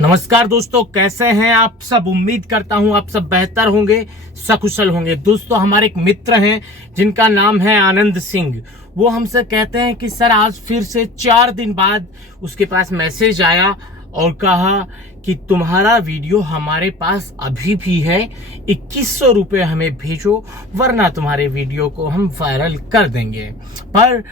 नमस्कार दोस्तों, कैसे हैं आप सब। उम्मीद करता हूं आप सब बेहतर होंगे, सकुशल होंगे। दोस्तों, हमारे एक मित्र हैं जिनका नाम है आनंद सिंह। वो हमसे कहते हैं कि सर आज फिर से 4 दिन बाद उसके पास मैसेज आया और कहा कि तुम्हारा वीडियो हमारे पास अभी भी है, 2100 रुपये हमें भेजो वरना तुम्हारे वीडियो को हम वायरल कर देंगे। पर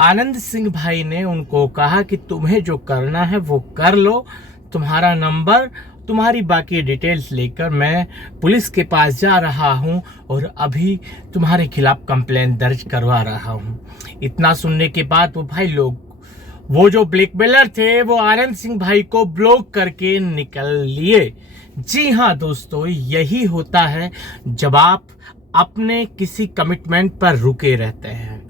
आनंद सिंह भाई ने उनको कहा कि तुम्हें जो करना है वो कर लो। तुम्हारा नंबर, तुम्हारी बाकी डिटेल्स लेकर मैं पुलिस के पास जा रहा हूं और अभी तुम्हारे खिलाफ कंप्लेंट दर्ज करवा रहा हूं। इतना सुनने के बाद वो भाई लोग, वो जो ब्लैकमेलर थे, वो आनंद सिंह भाई को ब्लॉक करके निकल लिए। जी हाँ दोस्तों, यही होता है जब आप अपने किसी कमिटमेंट पर रुके रहते हैं,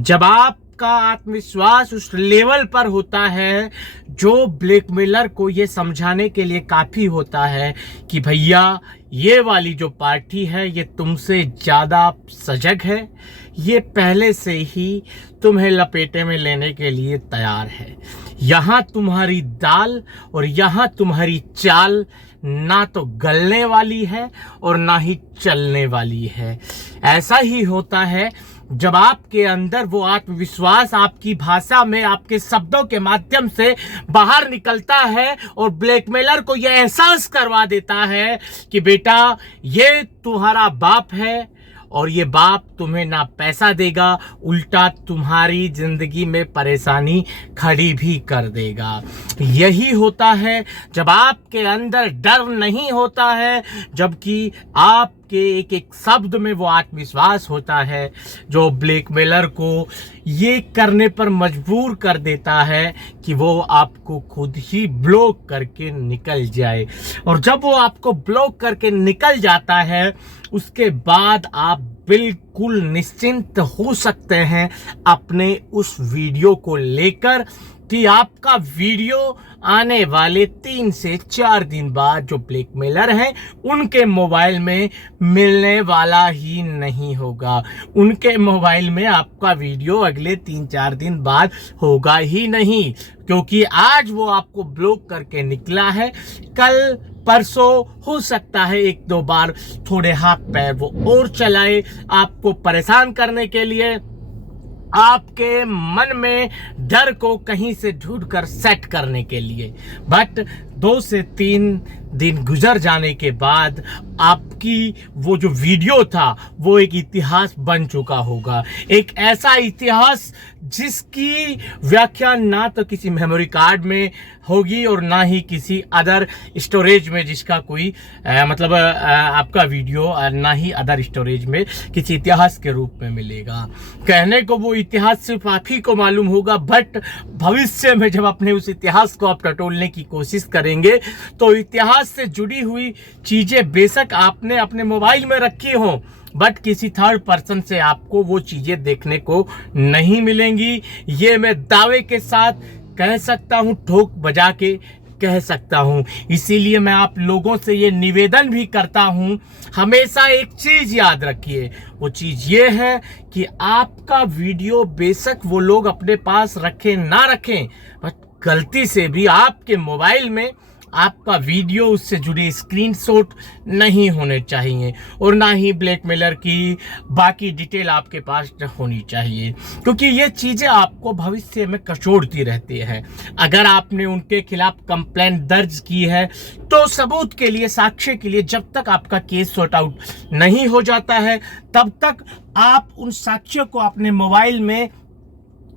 जब आप का आत्मविश्वास उस लेवल पर होता है जो ब्लैकमेलर को ये समझाने के लिए काफी होता है कि भैया ये वाली जो पार्टी है ये तुमसे ज्यादा सजग है, ये पहले से ही तुम्हें लपेटे में लेने के लिए तैयार है। यहाँ तुम्हारी दाल और यहाँ तुम्हारी चाल ना तो गलने वाली है और ना ही चलने वाली है। ऐसा ही होता है जब आपके अंदर वो आत्मविश्वास आपकी भाषा में, आपके शब्दों के माध्यम से बाहर निकलता है और ब्लैकमेलर को यह एहसास करवा देता है कि बेटा ये तुम्हारा बाप है और ये बाप तुम्हें ना पैसा देगा, उल्टा तुम्हारी जिंदगी में परेशानी खड़ी भी कर देगा। यही होता है जब आपके अंदर डर नहीं होता है, जबकि आपके एक एक शब्द में वो आत्मविश्वास होता है जो ब्लैकमेलर को ये करने पर मजबूर कर देता है कि वो आपको खुद ही ब्लॉक करके निकल जाए। और जब वो आपको ब्लॉक करके निकल जाता है, उसके बाद आप बिल्कुल निश्चिंत हो सकते हैं अपने उस वीडियो को लेकर कि आपका वीडियो आने वाले 3 से 4 दिन बाद जो ब्लैकमेलर हैं उनके मोबाइल में मिलने वाला ही नहीं होगा। उनके मोबाइल में आपका वीडियो अगले 3-4 दिन बाद होगा ही नहीं, क्योंकि आज वो आपको ब्लॉक करके निकला है, कल परसों हो सकता है 1-2 बार थोड़े हाथ पैर वो और चलाए आपको परेशान करने के लिए, आपके मन में डर को कहीं से ढूंढकर सेट करने के लिए। बट 2 से 3 दिन गुजर जाने के बाद आपकी वो जो वीडियो था वो एक इतिहास बन चुका होगा, एक ऐसा इतिहास जिसकी व्याख्या ना तो किसी मेमोरी कार्ड में होगी और ना ही किसी अदर स्टोरेज में, जिसका कोई आपका वीडियो ना ही अदर स्टोरेज में किसी इतिहास के रूप में मिलेगा। कहने को वो इतिहास सिर्फ आप ही को मालूम होगा, बट भविष्य में जब अपने उस इतिहास को आप टटोलने की कोशिश करेंगे तो इतिहास से जुड़ी हुई चीजें बेशक आपने अपने मोबाइल में रखी हो, बट किसी थर्ड पर्सन से आपको वो चीजें देखने को नहीं मिलेंगी। ये मैं दावे के साथ कह सकता हूं, ठोक बजा के कह सकता हूं। इसीलिए मैं आप लोगों से ये निवेदन भी करता हूं, हमेशा एक चीज याद रखिए। वो चीज ये है कि आपका वीडियो बेशक वो लोग अपने पास रखें ना रखें, बट गलती से भी आपके मोबाइल में आपका वीडियो, उससे जुड़े स्क्रीनशॉट नहीं होने चाहिए और ना ही ब्लैकमेलर की बाकी डिटेल आपके पास होनी चाहिए, क्योंकि ये चीजें आपको भविष्य में कचोड़ती रहती है। अगर आपने उनके खिलाफ कंप्लेंट दर्ज की है तो सबूत के लिए, साक्ष्य के लिए, जब तक आपका केस सॉर्ट आउट नहीं हो जाता है तब तक आप उन साक्ष्यों को अपने मोबाइल में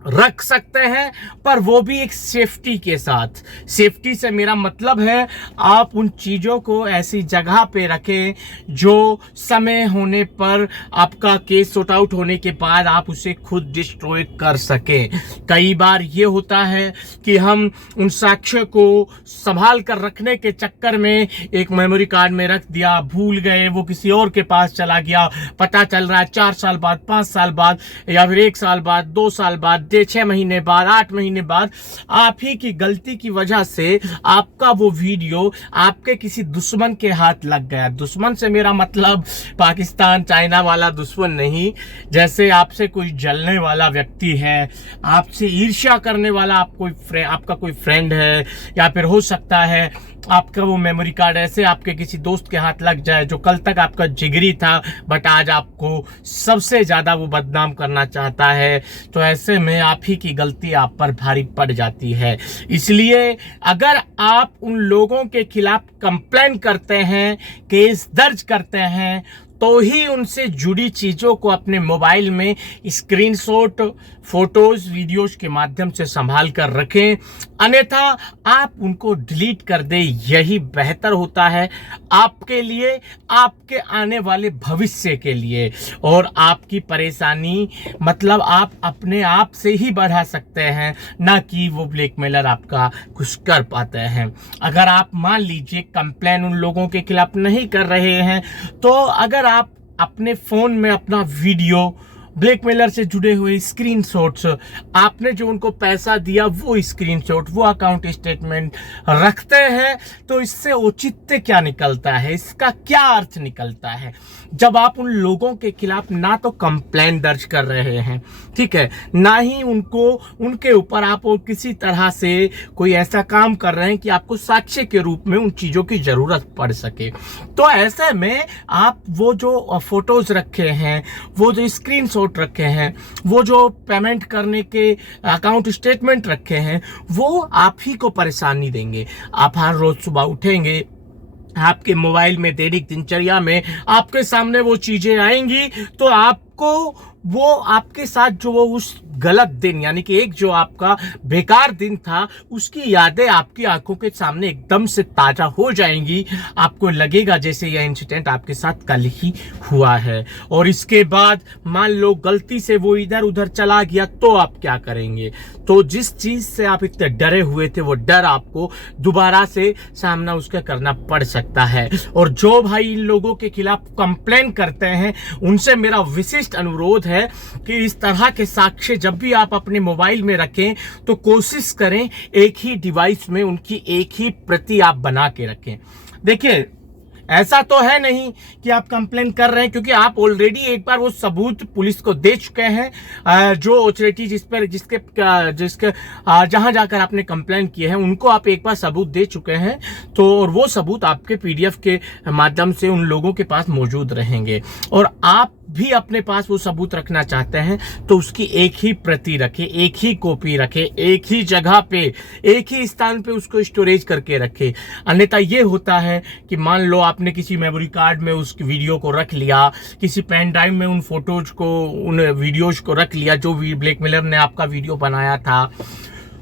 रख सकते हैं, पर वो भी एक सेफ्टी के साथ। सेफ्टी से मेरा मतलब है आप उन चीज़ों को ऐसी जगह पे रखें जो समय होने पर, आपका केस सॉर्ट आउट होने के बाद आप उसे खुद डिस्ट्रॉय कर सकें। कई बार ये होता है कि हम उन साक्ष्य को संभाल कर रखने के चक्कर में एक मेमोरी कार्ड में रख दिया, भूल गए, वो किसी और के पास चला गया, पता चल रहा है 4 साल बाद, 5 साल बाद, या फिर 1 साल बाद, 2 साल बाद, 6 महीने बाद, 8 महीने बाद आप ही की गलती की वजह से आपका वो वीडियो आपके किसी दुश्मन के हाथ लग गया। दुश्मन से मेरा मतलब पाकिस्तान चाइना वाला दुश्मन नहीं, जैसे आपसे कोई जलने वाला व्यक्ति है, आपसे ईर्ष्या करने वाला आपका कोई फ्रेंड है, या फिर हो सकता है आपका वो मेमोरी कार्ड ऐसे आपके किसी दोस्त के हाथ लग जाए जो कल तक आपका जिगरी था, बट आज आपको सबसे ज्यादा वो बदनाम करना चाहता है, तो ऐसे में आप ही की गलती आप पर भारी पड़ जाती है। इसलिए अगर आप उन लोगों के खिलाफ कंप्लेन करते हैं, केस दर्ज करते हैं, तो ही उनसे जुड़ी चीजों को अपने मोबाइल में स्क्रीनशॉट, फोटोज, वीडियोज के माध्यम से संभाल कर रखें, अन्यथा आप उनको डिलीट कर दें। यही बेहतर होता है आपके लिए, आपके आने वाले भविष्य के लिए। और आपकी परेशानी मतलब आप अपने आप से ही बढ़ा सकते हैं, ना कि वो ब्लैकमेलर आपका कुछ कर पाते हैं। अगर आप मान लीजिए कंप्लेन उन लोगों के खिलाफ नहीं कर रहे हैं, तो अगर आप अपने फोन में अपना वीडियो, ब्लैकमेलर से जुड़े हुए स्क्रीनशॉट्स, आपने जो उनको पैसा दिया वो स्क्रीनशॉट, वो अकाउंट स्टेटमेंट रखते हैं, तो इससे औचित्य क्या निकलता है, इसका क्या अर्थ निकलता है? जब आप उन लोगों के खिलाफ ना तो कंप्लेन दर्ज कर रहे हैं, ठीक है, ना ही उनको, उनके ऊपर आप और किसी तरह से कोई ऐसा काम कर रहे हैं कि आपको साक्ष्य के रूप में उन चीजों की जरूरत पड़ सके, तो ऐसे में आप वो जो फोटोज रखे हैं, वो जो स्क्रीनशॉट रखे हैं, वो जो पेमेंट करने के अकाउंट स्टेटमेंट रखे हैं, वो आप ही को परेशानी देंगे। आप हर रोज सुबह उठेंगे, आपके मोबाइल में दैनिक दिनचर्या में आपके सामने वो चीजें आएंगी, तो आपको वो आपके साथ जो वो उस गलत दिन, यानी कि एक जो आपका बेकार दिन था, उसकी यादें आपकी आंखों के सामने एकदम से ताजा हो जाएंगी। आपको लगेगा जैसे यह इंसिडेंट आपके साथ कल ही हुआ है। और इसके बाद मान लो गलती से वो इधर उधर चला गया, तो आप क्या करेंगे? तो जिस चीज से आप इतने डरे हुए थे, वो डर आपको दोबारा से सामना उसका करना पड़ सकता है। और जो भाई इन लोगों के खिलाफ कंप्लेन करते हैं, उनसे मेरा विशिष्ट अनुरोध है कि इस तरह के साक्ष्य जब भी आप अपने मोबाइल में रखें, तो कोशिश करें एक ही डिवाइस में उनकी एक ही प्रति आप बना के रखें। देखिए, ऐसा तो है नहीं कि आप कंप्लेन कर रहे हैं, क्योंकि आप ऑलरेडी एक बार वो सबूत पुलिस को दे चुके हैं। जो ऑथोरिटी जिसके जहां जाकर आपने कंप्लेन किए हैं, उनको आप एक बार सबूत दे चुके हैं, तो और वो सबूत आपके पीडीएफ के माध्यम से उन लोगों के पास मौजूद रहेंगे। और आप भी अपने पास वो सबूत रखना चाहते हैं, तो उसकी एक ही प्रति रखें, एक ही कॉपी रखें, एक ही जगह पे, एक ही स्थान पे उसको स्टोरेज करके रखें। अन्यथा ये होता है कि मान लो आपने किसी मेमोरी कार्ड में उस वीडियो को रख लिया, किसी पेन ड्राइव में उन फोटोज को, उन वीडियोज को रख लिया जो ब्लैकमेलर ने आपका वीडियो बनाया था,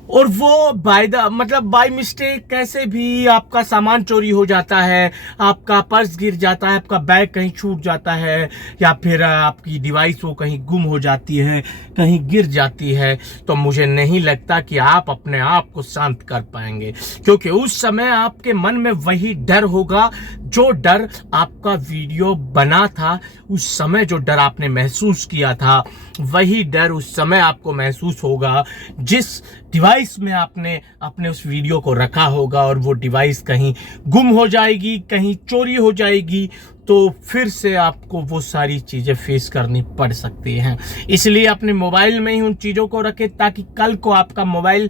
और वो बाय मिस्टेक कैसे भी आपका सामान चोरी हो जाता है, आपका पर्स गिर जाता है, आपका बैग कहीं छूट जाता है, या फिर आपकी डिवाइस वो कहीं गुम हो जाती है, कहीं गिर जाती है, तो मुझे नहीं लगता कि आप अपने आप को शांत कर पाएंगे। क्योंकि उस समय आपके मन में वही डर होगा जो डर आपका वीडियो बना था, उस समय जो डर आपने महसूस किया था, वही डर उस समय आपको महसूस होगा जिस डिवाइस में आपने अपने उस वीडियो को रखा होगा। और वो डिवाइस कहीं गुम हो जाएगी, कहीं चोरी हो जाएगी, तो फिर से आपको वो सारी चीजें फेस करनी पड़ सकती हैं। इसलिए अपने मोबाइल में ही उन चीजों को रखें, ताकि कल को आपका मोबाइल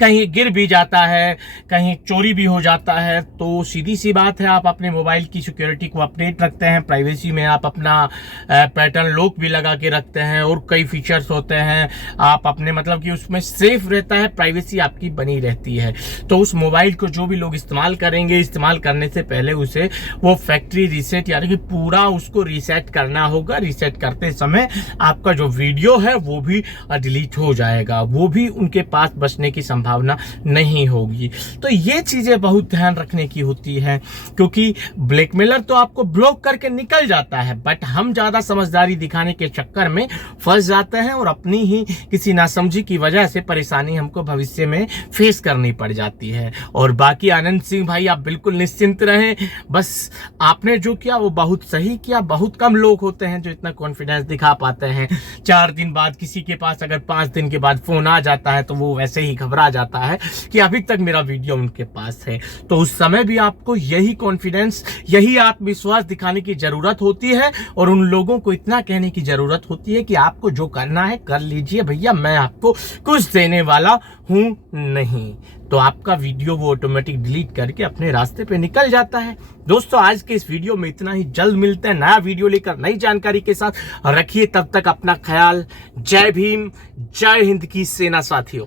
कहीं गिर भी जाता है, कहीं चोरी भी हो जाता है, तो सीधी सी बात है, आप अपने मोबाइल की सिक्योरिटी को अपडेट रखते हैं, प्राइवेसी में आप अपना पैटर्न लॉक भी लगा के रखते हैं, और कई फीचर्स होते हैं आप अपने, मतलब कि उसमें सेफ रहता है, प्राइवेसी आपकी बनी रहती है। तो उस मोबाइल को जो भी लोग इस्तेमाल करेंगे, इस्तेमाल करने से पहले उसे वो फैक्ट्री रीसेट, यानी कि पूरा उसको रीसेट करना होगा। रीसेट करते समय आपका जो वीडियो है वो भी डिलीट हो जाएगा, वो भी उनके पास बचने की संभावना नहीं होगी। तो ये चीजें बहुत ध्यान रखने की होती है, क्योंकि ब्लैकमेलर तो आपको ब्लॉक करके निकल जाता है, बट हम ज्यादा समझदारी दिखाने के चक्कर में फंस जाते हैं, और अपनी ही किसी नासमझी की वजह से परेशानी हमको भविष्य में फेस करनी पड़ जाती है। और बाकी आनंद सिंह भाई, आप बिल्कुल निश्चिंत रहें, बस आपने जो किया वो बहुत सही किया। बहुत कम लोग होते हैं जो इतना कॉन्फिडेंस दिखा पाते हैं। 4 दिन बाद किसी के पास अगर 5 दिन के बाद फोन आ जाता है, तो वो वैसे ही घबरा जाता जाता है कि अभी तक मेरा वीडियो उनके पास है। तो उस समय भी आपको यही कॉन्फिडेंस, यही आत्मविश्वास दिखाने की जरूरत होती है और उन लोगों को इतना कहने की जरूरत होती है कि आपको जो करना है कर लीजिए भैया, मैं आपको कुछ देने वाला हूं नहीं। तो आपका वीडियो वो ऑटोमेटिक डिलीट करके अपने रास्ते पे निकल जाता है। दोस्तों आज के इस वीडियो में इतना ही, जल्द मिलते हैं नया वीडियो लेकर नई जानकारी के साथ। रखिए तब तक अपना ख्याल। जय भीम, जय हिंद की सेना साथियों।